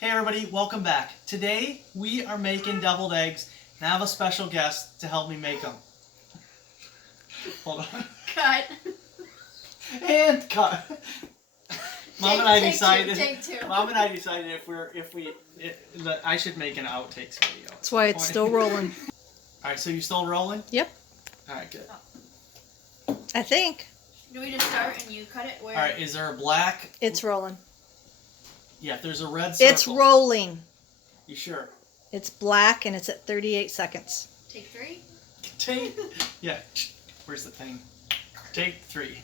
Hey everybody, welcome back. Today we are making deviled eggs and I have a special guest to help me make them. Hold on. Cut. And cut. Mom and I decided that I should make an outtakes video. That's why it's still rolling. Alright, so you still rolling? Yep. Alright, good. I think. Do we just start and you cut it? Where? Alright, is there a black? It's rolling. Yeah, if there's a red circle. It's rolling. You sure? It's black and it's at 38 seconds. Take 3? Take. Yeah. Where's the thing? Take 3.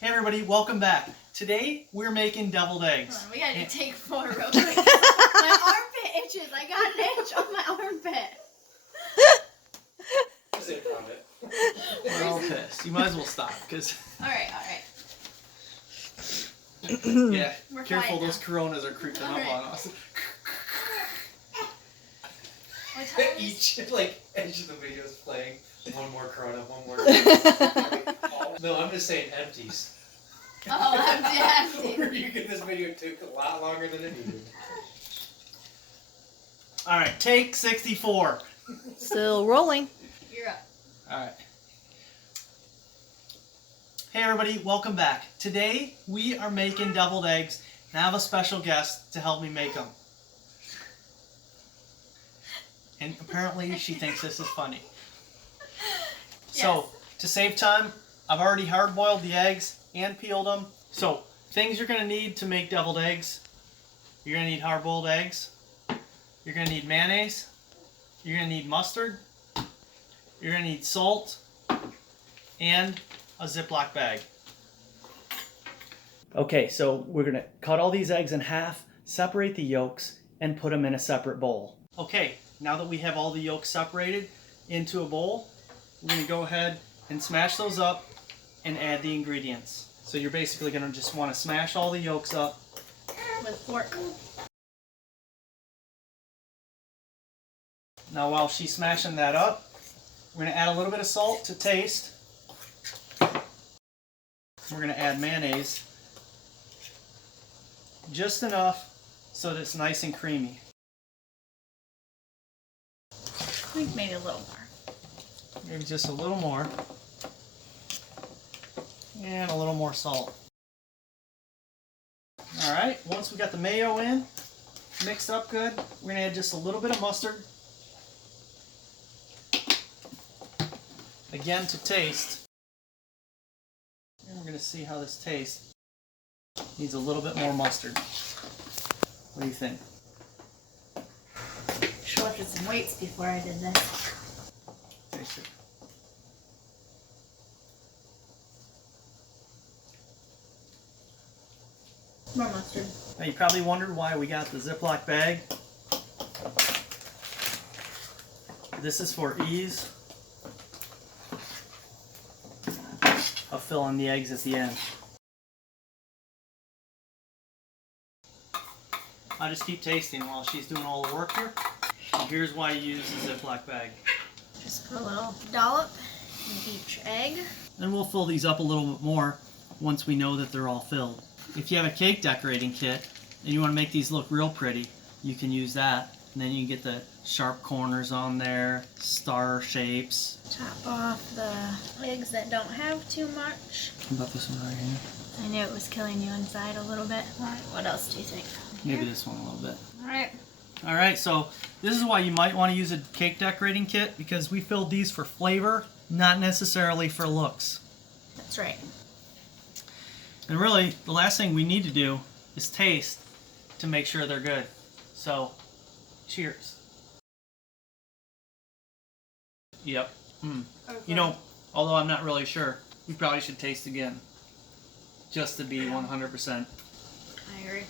Hey everybody, welcome back. Today we're making deviled eggs. Hold on, we gotta take 4 real quick. My armpit itches. I got an itch on my armpit. We're all pissed. You might as well stop, because... Alright. Yeah, We're careful, fine those now. coronas are creeping up on us. Each, edge of the video is playing. One more Corona, one more Corona. No, I'm just saying empties. Oh, empty. You get this video took a lot longer than it needed. Alright, take 64. Still rolling. You're up. Alright. Hey everybody, welcome back. Today we are making deviled eggs and I have a special guest to help me make them. And apparently she thinks this is funny. So, to save time, I've already hard-boiled the eggs and peeled them. So, things you're going to need to make deviled eggs. You're going to need hard-boiled eggs. You're going to need mayonnaise. You're going to need mustard. You're going to need salt. And a Ziploc bag. Okay, so we're going to cut all these eggs in half, separate the yolks, and put them in a separate bowl. Okay, now that we have all the yolks separated into a bowl, we're going to go ahead and smash those up and add the ingredients. So you're basically going to just want to smash all the yolks up. With fork. Now while she's smashing that up, we're going to add a little bit of salt to taste. We're going to add mayonnaise. Just enough so that it's nice and creamy. I think maybe a little more. Maybe just a little more. And a little more salt. Alright, once we got the mayo in, mixed up good, we're going to add just a little bit of mustard. Again, to taste. And we're going to see how this tastes. Needs a little bit more mustard. What do you think? Should lifted some weights before I did this. Taste it. More mustard. Now you probably wondered why we got the Ziploc bag. This is for ease of filling the eggs at the end. I'll just keep tasting while she's doing all the work here. And here's why you use the Ziploc bag. Just put a little dollop in each egg. Then we'll fill these up a little bit more once we know that they're all filled. If you have a cake decorating kit and you want to make these look real pretty, you can use that. And then you can get the sharp corners on there, star shapes. Top off the eggs that don't have too much. How about this one right here? I knew it was killing you inside a little bit. Alright, what else do you think? Maybe this one a little bit. Alright. Alright, so this is why you might want to use a cake decorating kit, because we filled these for flavor, not necessarily for looks. That's right. And really, the last thing we need to do is taste to make sure they're good. So, cheers. Yep. You know, although I'm not really sure, we probably should taste again. Just to be 100%. I agree.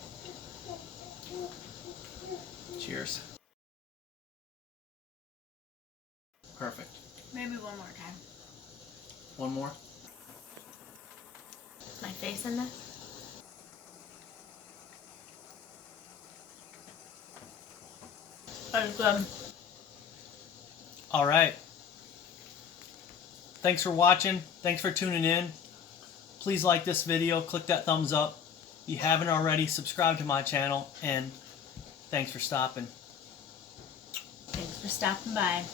Cheers. Perfect. Maybe one more time. One more? My face in this? That is good. Alright. Thanks for watching. Thanks for tuning in. Please like this video. Click that thumbs up. you haven't already, subscribe to my channel, and thanks for stopping. Thanks for stopping by.